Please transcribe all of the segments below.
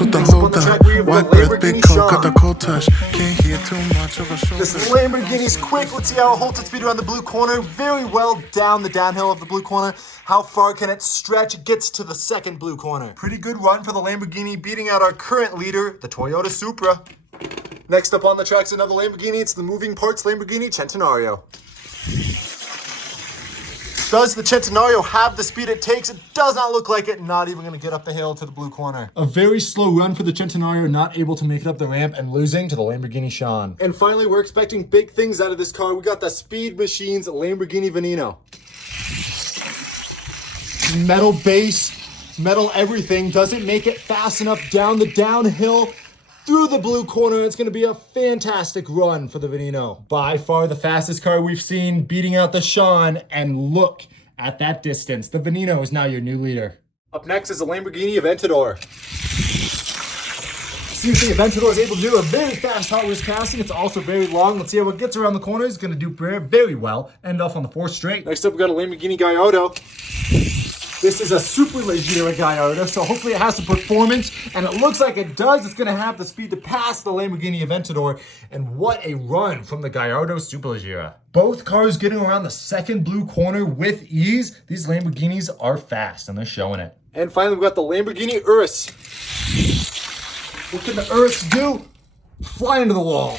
with the Next up on hold the track, up. we have the White breath, Lamborghini big coat, got the Sean. cold touch. Can't hear too much of a shoulder. This is Lamborghini's quick. Let's see how it holds its speed around the blue corner. Very well down the downhill of the blue corner. How far can it stretch? It gets to the second blue corner. Pretty good run for the Lamborghini, beating out our current leader, the Toyota Supra. Next up on the track's another Lamborghini. It's the moving parts Lamborghini Centenario. Does the Centenario have the speed it takes? It does not look like it. Not even going to get up the hill to the blue corner. A very slow run for the Centenario, not able to make it up the ramp and losing to the Lamborghini Sean. And finally, we're expecting big things out of this car. We got the Speed Machines Lamborghini Veneno. Metal base, metal everything. Doesn't make it fast enough down the downhill through the blue corner. It's going to be a fantastic run for the Veneno. By far the fastest car we've seen, beating out the Sean. And look at that distance. The Veneno is now your new leader. Up next is the Lamborghini Aventador. See if the Aventador is able to do a very fast Hot Wheels casting. It's also very long. Let's see how it gets around the corner. It's going to do very well. End off on the 4th straight. Next up, we got a Lamborghini Gallardo. This is a Superleggera Gallardo, so hopefully it has some performance, and it looks like it does. It's gonna have the speed to pass the Lamborghini Aventador, and what a run from the Gallardo Superleggera. Both cars getting around the second blue corner with ease. These Lamborghinis are fast, and they're showing it. And finally, we've got the Lamborghini Urus. What can the Urus do? Fly into the wall.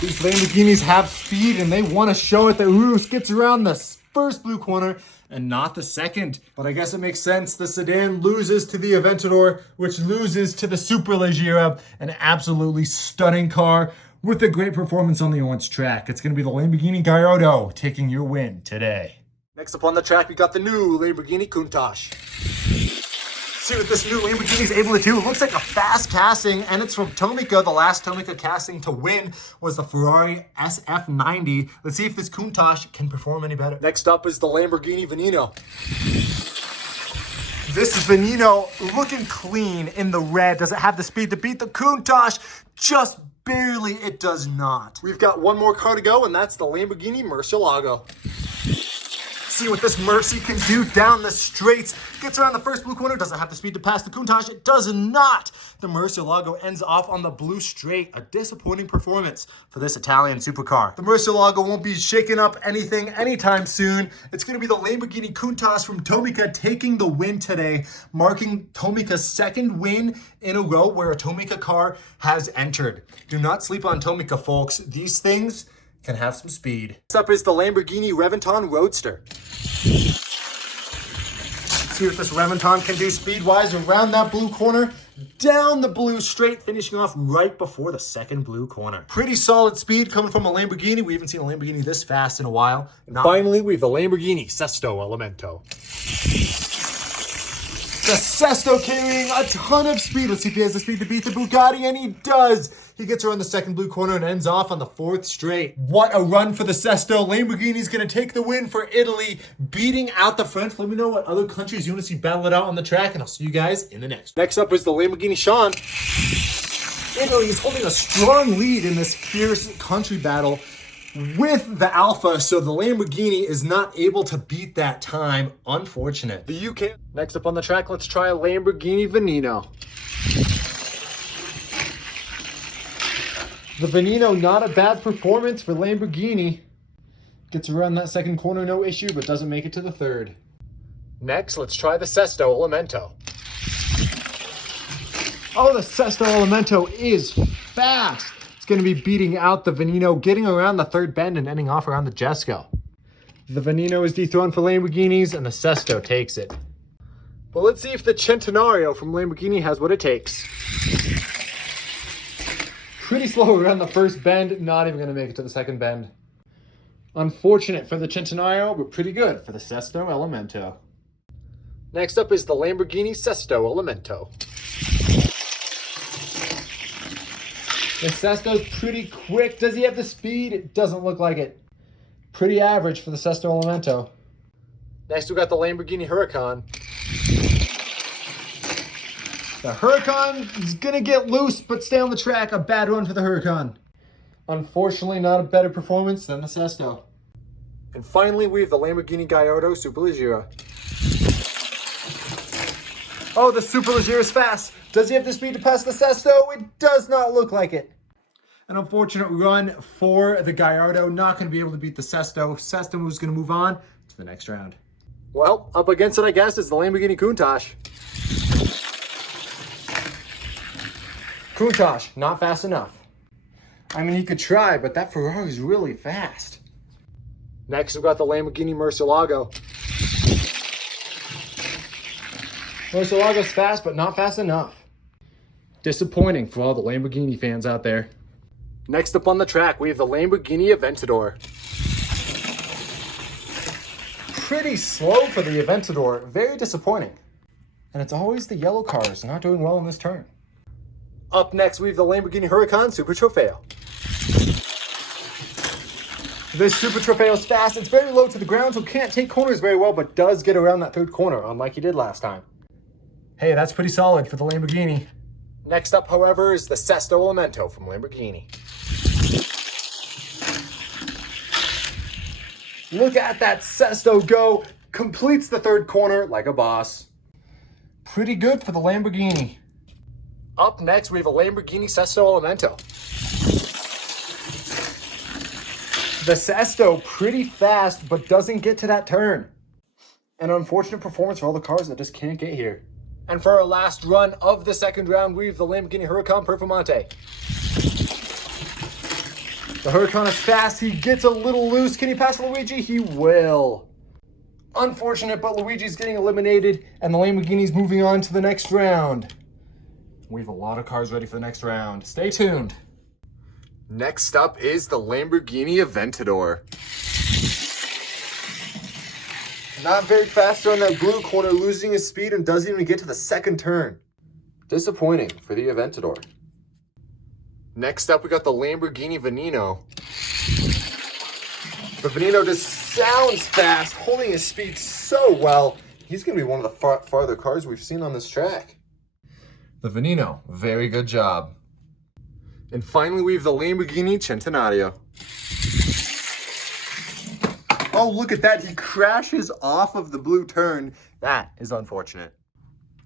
These Lamborghinis have speed, and they want to show it. The Urus gets around the first blue corner and not the second. But I guess it makes sense. The sedan loses to the Aventador, which loses to the Superleggera. An absolutely stunning car with a great performance on the orange track. It's going to be the Lamborghini Gallardo taking your win today. Next up on the track, we got the new Lamborghini Countach. See what this new Lamborghini is able to do. It looks like a fast casting, and it's from Tomica. The last Tomica casting to win was the Ferrari SF90. Let's see if this Countach can perform any better. Next up is the Lamborghini Veneno. This Veneno looking clean in the red. Does it have the speed to beat the Countach? Just barely, it does not. We've got one more car to go, and that's the Lamborghini Murcielago. See what this Mercy can do down the straights. Gets around the first blue corner. Doesn't have the speed to pass the Countach. It does not. The Murcielago ends off on the blue straight. A disappointing performance for this Italian supercar. The Murcielago won't be shaking up anything anytime soon. It's going to be the Lamborghini Countach from Tomica taking the win today, marking Tomica's second win in a row where a Tomica car has entered. Do not sleep on Tomica, folks. These things can have some speed. Next up is the Lamborghini Reventon Roadster. See what this Reventon can do speed-wise around that blue corner, down the blue straight, finishing off right before the second blue corner. Pretty solid speed coming from a Lamborghini. We haven't seen a Lamborghini this fast in a while. And finally, we have the Lamborghini Sesto Elemento. The Sesto carrying a ton of speed. Let's see if he has the speed to beat the Bugatti, and he does. He gets around the second blue corner and ends off on the 4th straight. What a run for the Sesto. Lamborghini's going to take the win for Italy, beating out the French. Let me know what other countries you want to see battle it out on the track, and I'll see you guys in the next. Next up is the Lamborghini Sean. Italy is holding a strong lead in this fierce country battle with the Alpha, so the Lamborghini is not able to beat that time. Unfortunate. The UK. Next up on the track, let's try a Lamborghini Veneno. The Veneno, not a bad performance for Lamborghini. Gets around that second corner, no issue, but doesn't make it to the third. Next, let's try the Sesto Elemento. Oh, the Sesto Elemento is fast. It's going to be beating out the Veneno, getting around the third bend and ending off around the Jesco. The Veneno is dethroned for Lamborghinis, and the Sesto takes it. But let's see if the Centenario from Lamborghini has what it takes. Pretty slow around the first bend, not even going to make it to the second bend. Unfortunate for the Centenario, but pretty good for the Sesto Elemento. Next up is the Lamborghini Sesto Elemento. The Sesto's pretty quick. Does he have the speed? It doesn't look like it. Pretty average for the Sesto Elemento. Next we got the Lamborghini Huracan. The Huracan is going to get loose, but stay on the track. A bad run for the Huracan. Unfortunately, not a better performance than the Sesto. And finally, we have the Lamborghini Gallardo Superleggera. Oh, the Superleggera is fast. Does he have the speed to pass the Sesto? It does not look like it. An unfortunate run for the Gallardo. Not going to be able to beat the Sesto. Sesto is going to move on to the next round. Well, up against it, I guess, is the Lamborghini Countach. Countach, not fast enough. I mean, he could try, but that Ferrari is really fast. Next, we've got the Lamborghini Murcielago. Murcielago's fast, but not fast enough. Disappointing for all the Lamborghini fans out there. Next up on the track, we have the Lamborghini Aventador. Pretty slow for the Aventador. Very disappointing. And it's always the yellow cars not doing well in this turn. Up next, we have the Lamborghini Huracan Super Trofeo. This Super Trofeo is fast. It's very low to the ground, so can't take corners very well, but does get around that third corner, unlike he did last time. Hey, that's pretty solid for the Lamborghini. Next up, however, is the Sesto Elemento from Lamborghini. Look at that Sesto go. Completes the third corner like a boss. Pretty good for the Lamborghini. Up next, we have a Lamborghini Sesto Elemento. The Sesto, pretty fast, but doesn't get to that turn. An unfortunate performance for all the cars that just can't get here. And for our last run of the second round, we have the Lamborghini Huracan Performante. The Huracan is fast. He gets a little loose. Can he pass Luigi? He will. Unfortunate, but Luigi's getting eliminated, and the Lamborghini's moving on to the next round. We have a lot of cars ready for the next round. Stay tuned. Next up is the Lamborghini Aventador. Not very fast on that blue corner, losing his speed and doesn't even get to the second turn. Disappointing for the Aventador. Next up, we got the Lamborghini Veneno. The Veneno just sounds fast, holding his speed so well. He's going to be one of the farther cars we've seen on this track. The Veneno, very good job. And finally, we have the Lamborghini Centenario. Oh, look at that. He crashes off of the blue turn. That is unfortunate.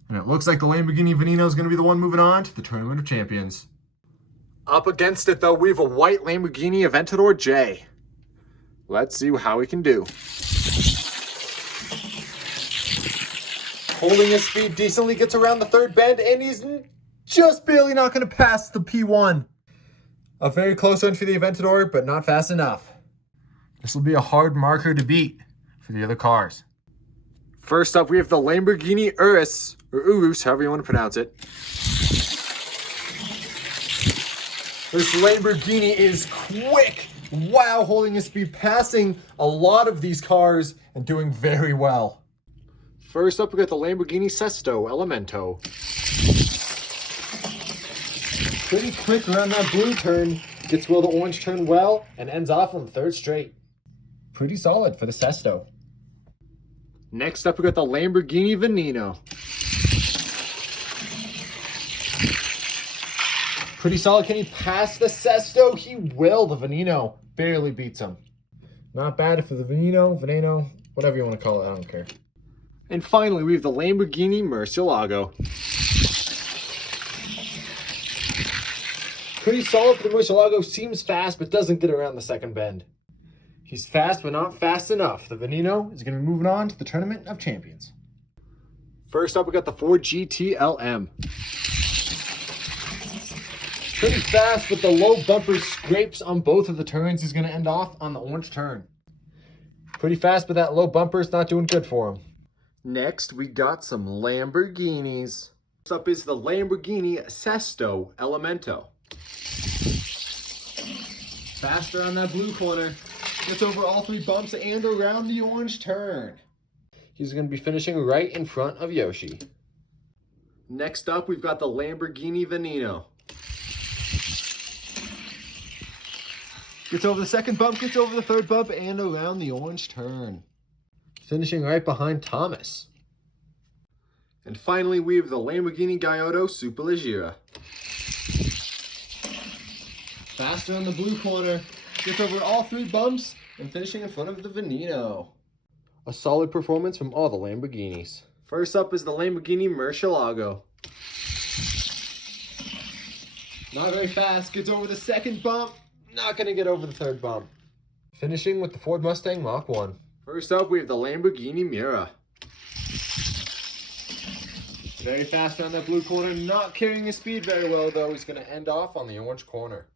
And it looks like the Lamborghini Veneno is going to be the one moving on to the Tournament of Champions. Up against it, though, we have a white Lamborghini Aventador J. Let's see how he can do. Holding his speed decently, gets around the third bend, and he's just barely not going to pass the P1. A very close one for the Aventador, but not fast enough. This will be a hard marker to beat for the other cars. First up, we have the Lamborghini Urus, or Urus, however you want to pronounce it. This Lamborghini is quick. Wow, holding his speed, passing a lot of these cars and doing very well. First up, we got the Lamborghini Sesto Elemento. Pretty quick around that blue turn, gets well the orange turn well, and ends off on the third straight. Pretty solid for the Sesto. Next up, we got the Lamborghini Veneno. Pretty solid. Can he pass the Sesto? He will. The Veneno barely beats him. Not bad for the Veneno, whatever you want to call it. I don't care. And finally, we have the Lamborghini Murcielago. Pretty solid for the Murcielago. Seems fast, but doesn't get around the second bend. He's fast, but not fast enough. The Veneno is going to be moving on to the Tournament of Champions. First up, we got the Ford GT-LM. Pretty fast, but the low bumper scrapes on both of the turns. He's going to end off on the orange turn. Pretty fast, but that low bumper is not doing good for him. Next, we got some Lamborghinis. Next up is the Lamborghini Sesto Elemento. Faster on that blue corner. Gets over all three bumps and around the orange turn. He's going to be finishing right in front of Yoshi. Next up, we've got the Lamborghini Veneno. Gets over the second bump, gets over the third bump, and around the orange turn. Finishing right behind Thomas. And finally, we have the Lamborghini Gallardo Superleggera. Faster on the blue corner, gets over all three bumps, and finishing in front of the Veneno. A solid performance from all the Lamborghinis. First up is the Lamborghini Murcielago. Not very fast, gets over the second bump, not gonna get over the third bump. Finishing with the Ford Mustang Mach 1. First up, we have the Lamborghini Miura. Very fast around that blue corner, not carrying his speed very well though. He's gonna end off on the orange corner.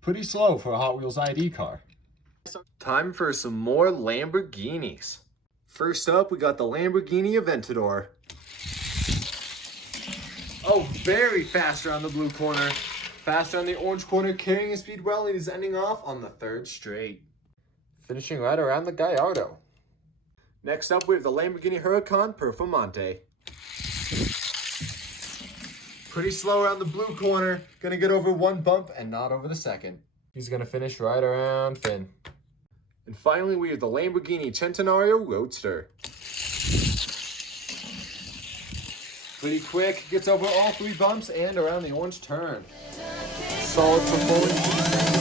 Pretty slow for a Hot Wheels ID car. Time for some more Lamborghinis. First up, we got the Lamborghini Aventador. Oh, very fast around the blue corner. Fast around the orange corner, carrying his speed well, and he's ending off on the third straight. Finishing right around the Gallardo. Next up, we have the Lamborghini Huracan Performante. Pretty slow around the blue corner. Gonna get over one bump and not over the second. He's gonna finish right around Finn. And finally, we have the Lamborghini Centenario Roadster. Pretty quick, gets over all three bumps and around the orange turn. Solid performance.